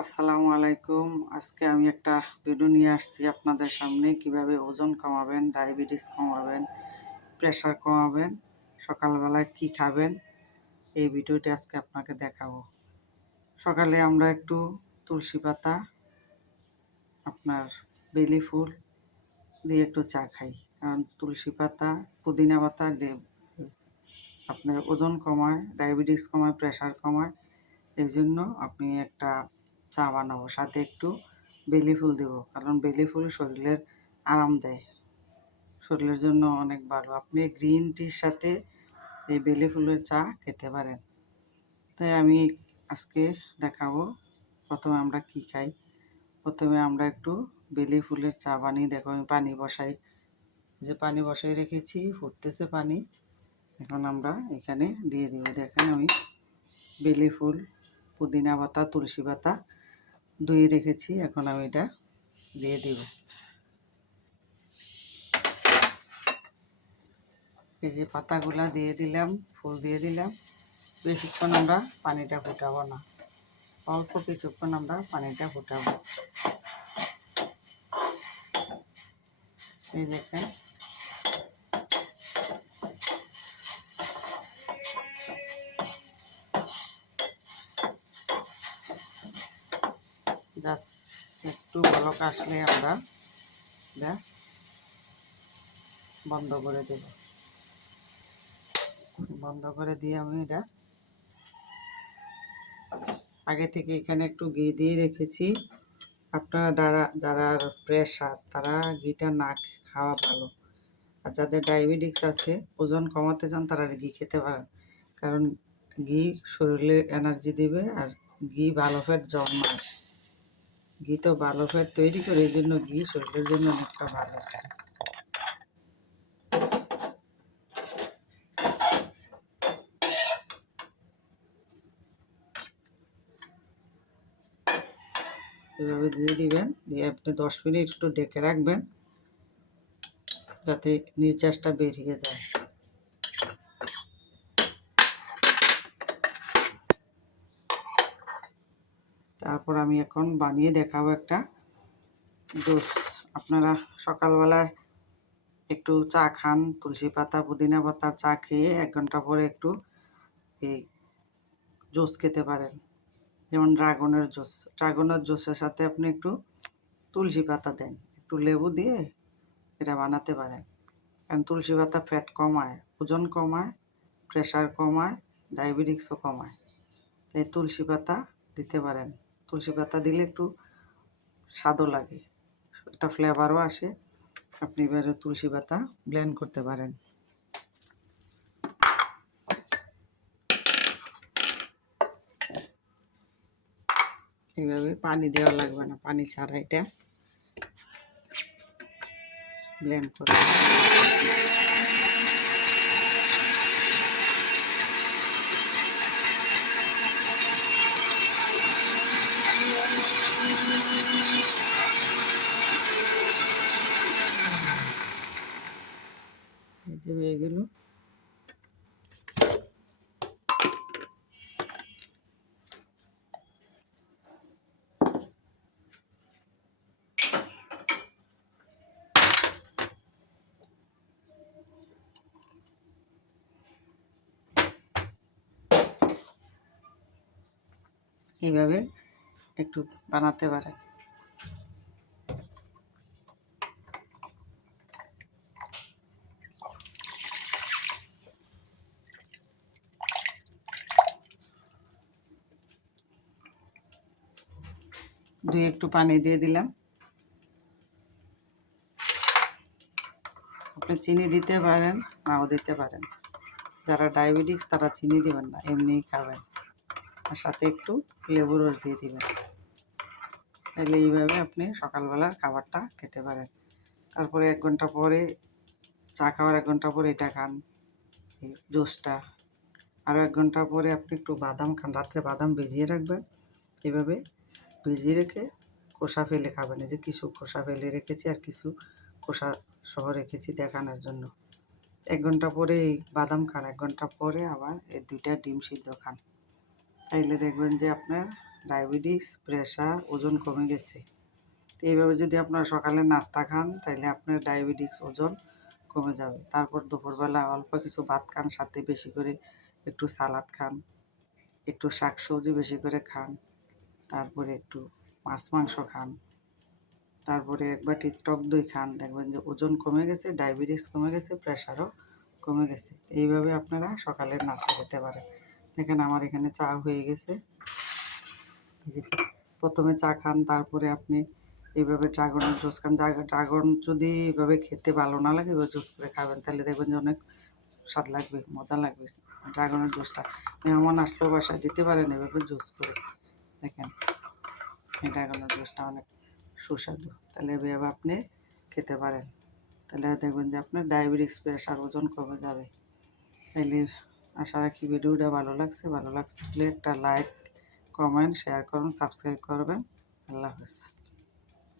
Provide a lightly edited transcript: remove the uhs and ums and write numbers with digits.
আসসালামু আলাইকুম। আজকে আমি একটা ভিডিও নিয়ে আসছি আপনাদের সামনে, কিভাবে ওজন কমাবেন, ডায়াবেটিস কমাবেন, প্রেশার কমাবেন, সকালবেলায় কি খাবেন, এই ভিডিওটি আজকে আপনাকে দেখাবো। সকালে আমরা একটু তুলসী পাতা, আপনার বেলি ফুল দিয়ে একটু চা খাই, কারণ তুলসী পাতা, পুদিনা পাতা আপনার ওজন কমায়, ডায়াবেটিস কমায়, প্রেশার কমায়। এই জন্য আপনি একটা চা বানাবো, সাথে একটু বেলি ফুল দেবো, কারণ বেলি ফুল শরীরের আরাম দেয়, শরীরের জন্য অনেক ভালো। আপনি গ্রিন টির সাথে এই বেলি ফুলের চা খেতে পারেন। তাই আমি আজকে দেখাবো প্রথমে আমরা কি খাই। প্রথমে আমরা একটু বেলি ফুলের চা বানিয়ে দেখো। আমি পানি বসাই, যে পানি বসাই রেখেছি, ফুটতেছে পানি। এখন আমরা এখানে দিয়ে দিব। দেখেন আমি বেলি ফুল, পুদিনা পাতা, তুলসী পাতা ধুয়ে রেখেছি, এখন আমি এটা দিয়ে দিব। এই যে পাতাগুলা দিয়ে দিলাম, ফুল দিয়ে দিলাম। বেশিক্ষণ আমরা পানিটা ফুটাবো না, অল্প কিছুক্ষণ আমরা পানিটা ফুটাবো। এই দেখেন, জাস্ট একটু বলক আসলে আমরা এটা বন্ধ করে দেব। বন্ধ করে দিয়ে আমি এটা আগে থেকে এখানে একটু ঘি দিয়ে রেখেছি। আপনারা যারা প্রেশার, তারা ঘিটা না খাওয়া ভালো। আর যাদের ডায়াবেটিস আছে, ওজন কমাতে চান, তারা ঘি খেতে পারেন, কারণ ঘি শরীরে এনার্জি দিবে, আর ঘি ভালো ফ্যাট জন্মায়। ঘি তো ভালো ফ্যাট তৈরি করে, এই জন্য ঘি শরীরের জন্য অনেকটা ভালো। এভাবে দিয়ে দিবেন, দিয়ে আপনি 10 মিনিট একটু ঢেকে রাখবেন, যাতে নির্যাসটা বেরিয়ে যায়। তারপর আমি এখন বানিয়ে দেখাবো একটা জুস। আপনারা সকালবেলায় একটু চা খান, তুলসী পাতা, পুদিনা পাতার চা খেয়ে 1 ঘন্টা পরে একটু এই জুস খেতে পারেন, যেমন ড্রাগনের জুস। ড্রাগনের জুসের সাথে আপনি একটু তুলসী পাতা দেন, একটু লেবু দিয়ে এটা বানাতে পারেন। কারণ তুলসী পাতা ফ্যাট কমায়, ওজন কমায়, প্রেশার কমায়, ডায়াবেটিসও কমায়। তাই তুলসী পাতা দিতে পারেন। তুলসী পাতা দিলে একটু স্বাদও লাগে, একটা ফ্লেভারও আসে। আপনি এবারে তুলসী পাতা ব্লেন্ড করতে পারেন। এইভাবে পানি দেওয়া লাগবে না, পানি ছাড়া এটা ব্লেন্ড করে। এই যে হয়ে গেল। এইভাবে একটু বানাতে পারেন। একটু পানি দিয়ে দিলাম। আপনি চিনি দিতে পারেন, নাও দিতে পারেন। যারা ডায়াবেটিস, তারা চিনি দিবেন না, এমনিই খাবেন। আর সাথে একটু লেবু রস দিয়ে দিবেন। তাহলে এইভাবে আপনি সকালবেলার খাবারটা খেতে পারেন। তারপরে 1 ঘন্টা পরে, চা খাওয়ার 1 ঘন্টা পরে এটা খান, এই জুসটা। আরও 1 ঘন্টা পরে আপনি একটু বাদাম খান, রাত্রে বাদাম ভিজিয়ে রাখবেন। এভাবে ভিজিয়ে রেখে খোসা ফেলে খাবেন। এই যে কিছু খোসা ফেলে রেখেছি, আর কিছু খোসা সহ রেখেছি দেখানোর জন্য। 1 ঘন্টা পরে এই বাদাম খান, 1 ঘন্টা পরে আবার এই 2টা ডিম সিদ্ধ খান। তাইলে দেখবেন যে আপনার ডায়াবেটিস, প্রেশার, ওজন কমে গেছে। তো এইভাবে যদি আপনারা সকালে নাস্তা খান তাহলে আপনার ডায়াবেটিস, ওজন কমে যাবে। তারপর দুপুরবেলা অল্প কিছু ভাত খান, সাথে বেশি করে একটু সালাদ খান, একটু শাকসবজি বেশি করে খান, তারপরে একটু মাছ মাংস খান, তারপরে এক বাটি টক দই খান, দেখবেন যে ওজন কমে গেছে, ডায়াবেটিস কমে গেছে, প্রেশারও কমে গেছে। এইভাবে আপনারা সকালের নাস্তা খেতে পারেন। দেখেন আমার এখানে চা হয়ে গেছে। এই যে প্রথমে চা খান, তারপরে আপনি এইভাবে ড্রাগনের জুস খান। ড্রাগন যদি এভাবে খেতে ভালো না লাগে, এবার জুস করে খাবেন, তাহলে দেখবেন যে অনেক স্বাদ লাগবে, মজা লাগবে। ড্রাগনের জুসটা মেহমান আসলেও বাসায় দিতে পারেন এভাবে জুস করে। দেখেন এই ড্রাগনের জুসটা অনেক সুস্বাদু, তাহলে এভাবে আপনি খেতে পারেন। তাহলে দেখবেন যে আপনার ডায়াবেটিস, প্রেশার, ওজন কমে যাবে। তাইলে আশা রাখি ভিডিওটা ভালো লাগছে। ভালো লাগলে একটা লাইক, কমেন্ট, শেয়ার করুন, সাবস্ক্রাইব করবেন। আল্লাহ হাফেজ।